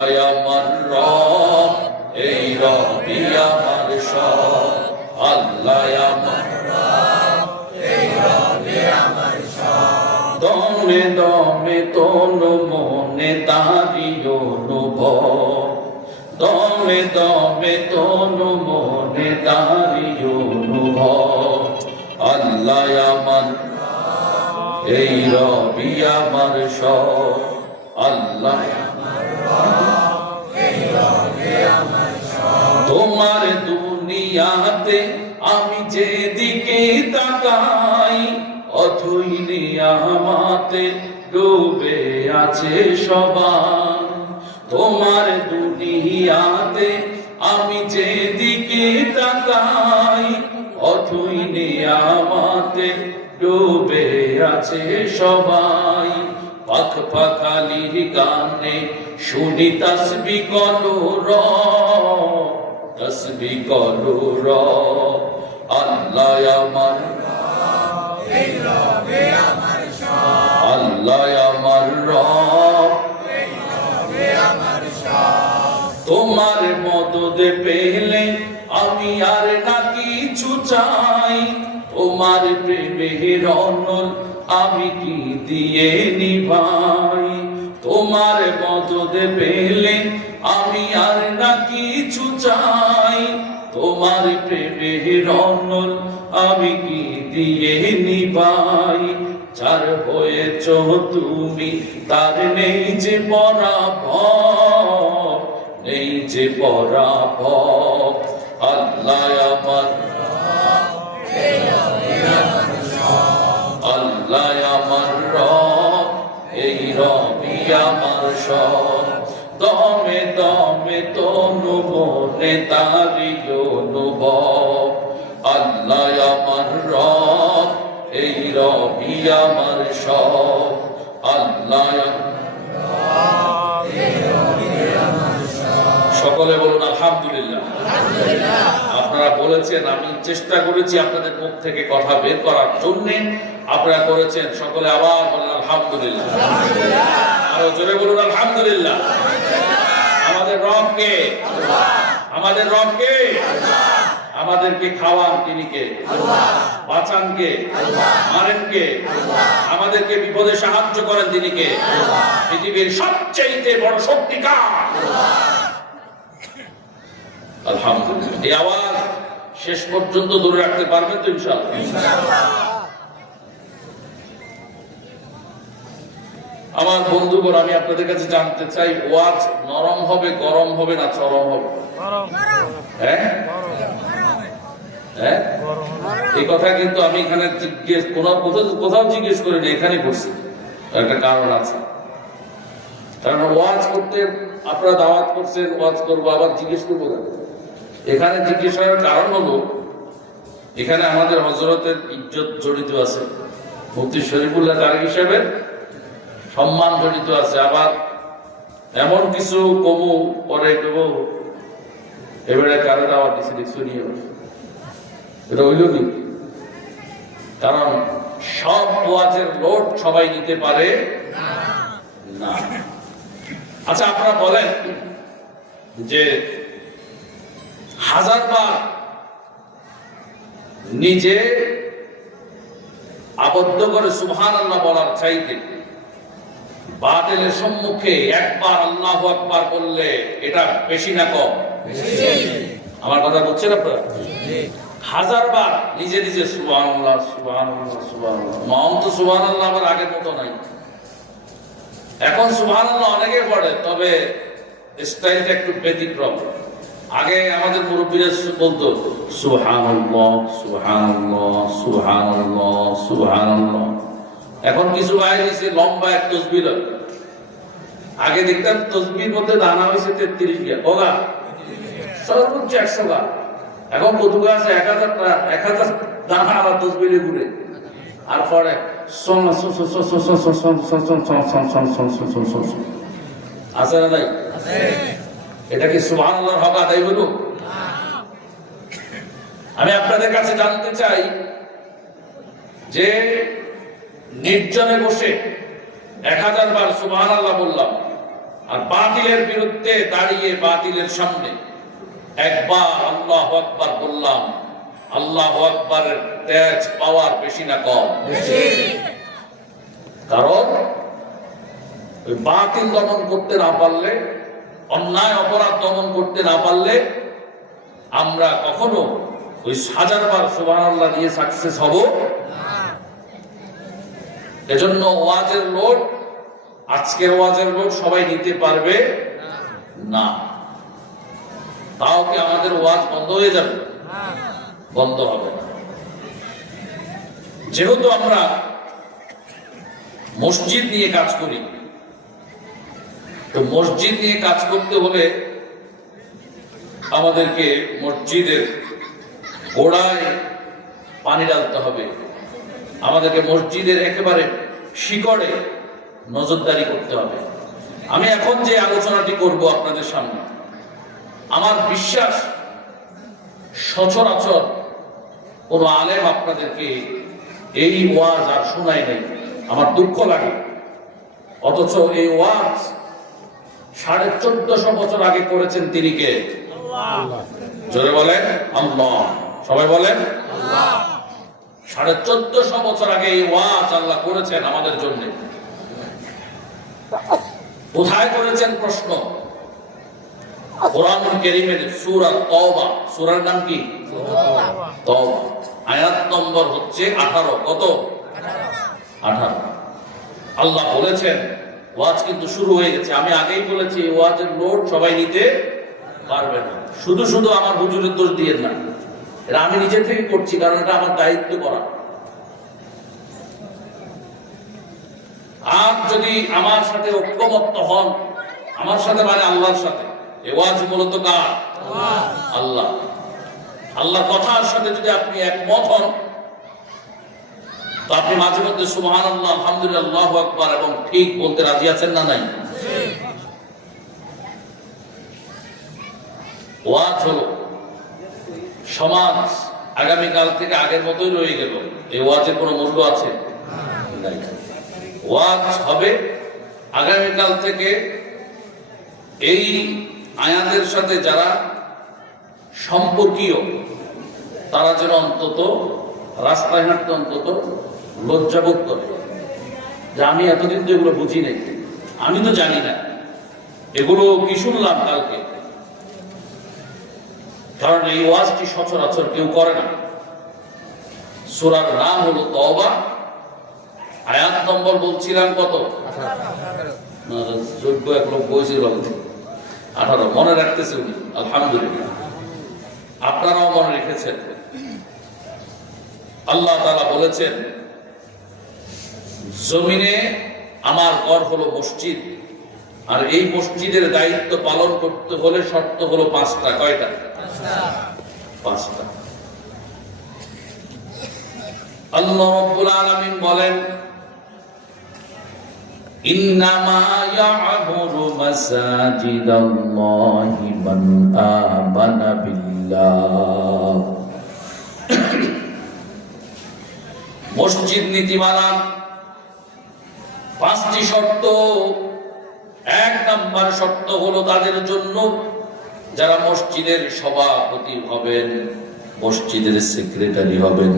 আমার রব, এই রবি আমার সব। আল্লাহ আমার রব, এই রবি আমার সব। দমে দমে তনু মনে তারি অনুভব, দমে দমে তনু মনে তারি অনুভব। আল্লাহ আমার রব, এই রবি আমার সব। আল্লাহ তোমার দুনিয়াতে আমি যেদিকে তাকাই, অথই নিয়ামতে ডুবে আছে সবাই। তোমার দুনিয়াতে আমি যেদিকে তাকাই, অথই নিয়ামতে ডুবে আছে সবাই। পাখ পাখালির গানে শুনি তসবি করো রব, তসবি করো রব। আল্লাহ আমার রব, এই রবে আমার সব। আল্লাহ আমার রব, এই রবে আমার সব। তোমার মদদ পেলে আমি আর না কিছু চাই, তোমার প্রেমের অনল আমি কি দিয়ে নিভাই। তোমার মদদ পেলে আমি আর না কিছু চাই, তোমার প্রেমের অনল আমি কি দিয়ে নিভাই। যার হয়েছ তুমি তার নেই যে পরাভব, নেই যে পরাভব। আল্লাহ আমার রব, এই রবি আমার সব। আল্লাহ আমার রব, এই রবি আমার সব। দমে দমে তনু মনে তারি অনুভব। আল্লাহ আমার রব, এই রবি আমার সব। আল্লাহ সকলে বলুন আলহামদুলিল্লাহ। আপনারা বলেছেন, আমি চেষ্টা করেছি আপনাদের মুখ থেকে কথা বের করার জন্য, আপনারা করেছেন। সকলে আবার বলেন আলহামদুলিল্লাহ। আরো জোরে বলুন আলহামদুলিল্লাহ। আমাদের রব কে? আমাদের রব কে? আমাদেরকে খাওয়ান তিনি কে? বাঁচান কে? মারেন কে? আমাদেরকে বিপদে সাহায্য করেন তিনি কে? পৃথিবীর সবচেয়ে বড় শক্তি কার? আলহামদুলিল্লাহ। এই আওয়াজ শেষ পর্যন্ত ধরে রাখতে পারবেন তো ইনশাআল্লাহ? আমার বন্ধুগণ, আমি আপনাদের কাছে জানতে চাই, ওয়াজ নরম হবে, গরম হবে না চরম হবে? হ্যাঁ, এই কথা কিন্তু আমি এখানে কোথাও জিজ্ঞেস করিনি, এখানে করছি। একটা কারণ আছে, কারণ ওয়াজ করতে আপনারা দাওয়াত করছেন, ওয়াজ করবো, আবার জিজ্ঞেস করবো। এখানে জিজ্ঞেস করার কারণ হলো, এখানে আমাদের হযরতের ইজ্জত জড়িত আছে, মুফতি শরীফুল্লাহ তারেক সাহেবের সম্মান জড়িত আছে। আবার এমন কিছু কমু পরে কেউ এবারে কারণ আবার দিচ্ছে দেখছো নিয়ে, এটা হইল কি? কারণ সব ওয়াজের লোড সবাই নিতে পারে না। আচ্ছা, আপনারা বলেন যে 1000 বার নিজে আবদ্ধ করে সুবহানাল্লাহ বলার চাইতে বাতিলের সম্মুখে একবার আল্লাহু আকবার বললে এটা বেশি না কম? আমার কথা বুঝছেন আপনারা? 1000 বার নিজে নিজে সুবহানাল্লাহ সুবহানাল্লাহ সুবহানাল্লাহ। মন তো সুবহানাল্লাহ আমার আগের মতো নাই। এখন সুবহানাল্লাহ অনেকে পড়ে, তবে স্টাইলটা একটু ব্যতিক্রম। আগে আমাদের মুরব্বীরা বলতো সুবহানাল্লাহ সুবহানাল্লাহ সুবহানাল্লাহ সুবহানাল্লাহ। এখন কিছু বাইরে এসে লম্বা এক তসবিহ। আগে দেখতাম তসবির মধ্যে দানা হয়েছে 33 গা, ওগা সর্বোচ্চ 100 গা। এখন কত গা আছে? 1000 দানা আবার তসবিরে ঘুরে আর পরে আছে না নাই? এটা কি সুবহানাল্লাহর হক আদায় হলো? আমি আপনাদের কাছে জানতে চাই যে নির্জনে বসে 1000 বার সুবহানাল্লাহ বললাম, আর বাতিলের বিরুদ্ধে দাঁড়িয়ে বাতিলের সামনে একবার আল্লাহু আকবার বললাম, আল্লাহু আকবারের তেজ পাওয়ার বেশি না কম? কারণ ওই বাতিল দমন করতে না পারলে, অন্যায় অপরাধ দমন করতে না পারলে আমরা কখনো ওই 1000বার সুবহানাল্লাহ দিয়ে সাকসেস হব না। এজন্য ওয়াজের লোড, আজকের ওয়াজের লোড সবাই নিতে পারবে না। তাও কি আমাদের ওয়াজ বন্ধ হয়ে যাবে? বন্ধ হবে না। যেহেতু আমরা মসজিদ নিয়ে কাজ করি, তো মসজিদ নিয়ে কাজ করতে হলে আমাদেরকে মসজিদের গোড়ায় পানি ডালতে হবে, আমাদেরকে মসজিদের একেবারে শিকড়ে নজরদারি করতে হবে। আমি এখন যে আলোচনাটি করব আপনাদের সামনে, আমার বিশ্বাস সচরাচর কোন আলেম আপনাদেরকে এই ওয়াজ আর শোনায় নেই। আমার দুঃখ লাগে। অথচ এই ওয়াজ 1450 বছর আগে করেছেন তিনি কে? জোরে বলেন আল্লাহ। সবাই বলেন আল্লাহ। 1450 বছর আগে এই ওয়াজ আল্লাহ করেছেন আমাদের জন্য। কোথায় করেছেন প্রশ্ন? কোরআনুল কারীমের সূরা তাওবা, সূরার নাম কি? তাওবা। আয়াত নম্বর হচ্ছে 18। কত? 18। আল্লাহ বলেছেন, ওয়াজ কিন্তু শুরু হয়ে গেছে। আমি আগেই বলেছি ওয়াজের লোড সবাই নিতে পারবে না। শুধু শুধু আমার হুজুরের দোষ দিয়েন না, এটা আমি নিজে থেকে করছি, কারণ এটা আমার দায়িত্ব করা। আর যদি আমার সাথে ঐক্যমত্য হন, আমার সাথে মানে আল্লাহর সাথে, এই ওয়াজ মূলত কার? আল্লাহ। আল্লাহর কথার সাথে যদি আপনি একমত হন, তো আপনি মাঝে মধ্যে সুবহানাল্লাহ, আলহামদুলিল্লাহ, আল্লাহু আকবার এবং ঠিক বলতে রাজি আছেন না নাই? ওয়াজ হলো সমাজ আগামীকাল থেকে আগের মতোই রয়ে গেল। এই ওয়াজের কোনো মূল্য আছে? ওয়াজ হবে আগামীকাল থেকে এই আয়াতের সাথে যারা সম্পর্কীয়, তারা যেন অন্তত রাস্তায় হাঁটতে অন্তত লজ্জাবোধ করে যে আমি এতদিন তো এগুলো বুঝি নাই, আমি তো জানি না এগুলো কি শুনলাম কালকে। কারণ এই ওয়াজটি সচরাচর কেউ করে না। সূরার নাম হলো তাওবা, আয়াত নম্বর বলছিলাম কত? 18। এক লোক বইছিল 18, মনে রাখতেছে উনি, আলহামদুলিল্লাহ। আপনারাও মনে রেখেছেন। আল্লাহ তাআলা বলেছেন, জমিনে আমার ঘর হলো মসজিদ, আর এই মসজিদের দায়িত্ব পালন করতে হলে শর্ত হলো 5টা। কয়টা? 5টা। আল্লাহ রাব্বুল আলামিন বলেন, ইন্নামা ইয়া'মুরু মাসাজিদাল্লাহি মান আমানা বিল্লাহ। মসজিদ নীতিমালা 5টি শর্ত। 1 নাম্বার শর্ত হলো তাদের জন্য যারা মসজিদের সভাপতি হবেন, মসজিদের সেক্রেটারি হবেন,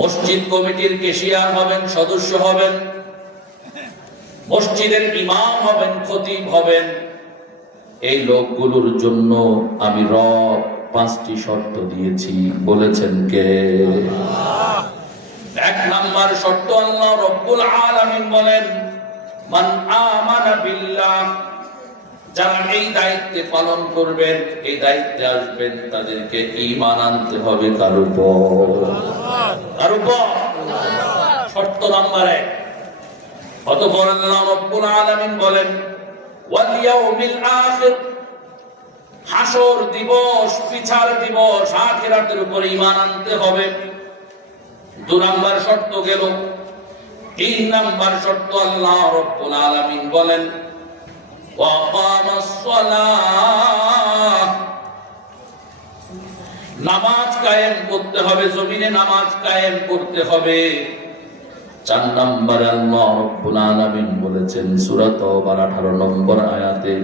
মসজিদ কমিটির ক্যাশিয়ার হবেন, সদস্য হবেন, মসজিদের ইমাম হবেন, খতিব হবেন, এই লোকগুলোর জন্য আমি রব 5টি শর্ত দিয়েছি। বলেছেন কে? আল্লাহ। 1 নাম্বার শর্ত আল্লাহ রাব্বুল আলামিন বলেন, মান আমানা বিল্লাহ। যারা এই দায়িত্বে পালন করবেন, এই দায়িত্বে আসবেন, তাদেরকে ঈমান আনতে হবে কার উপর? কার উপর? শর্ত নাম্বার 1। অতঃপর আল্লাহ রাব্বুল আলামিন বলেন, ওয়াল ইয়াউমিল আখির। হাসর দিবস, বিচার দিবস, আখিরাতের উপর ঈমান আনতে হবে। 2 নাম্বার শর্ত গেল। 3 নাম্বার শর্ত আল্লাহ রাব্বুল আলামিন বলেন, ওয়া আকামাস সালাহ। নামাজ কায়েম করতে হবে, জমিনে নামাজ কায়েম করতে হবে। 4 নম্বরে আল্লাহ রাব্বুল আলামিন বলেছেন সূরা তাওবার 18 নম্বর আয়াতে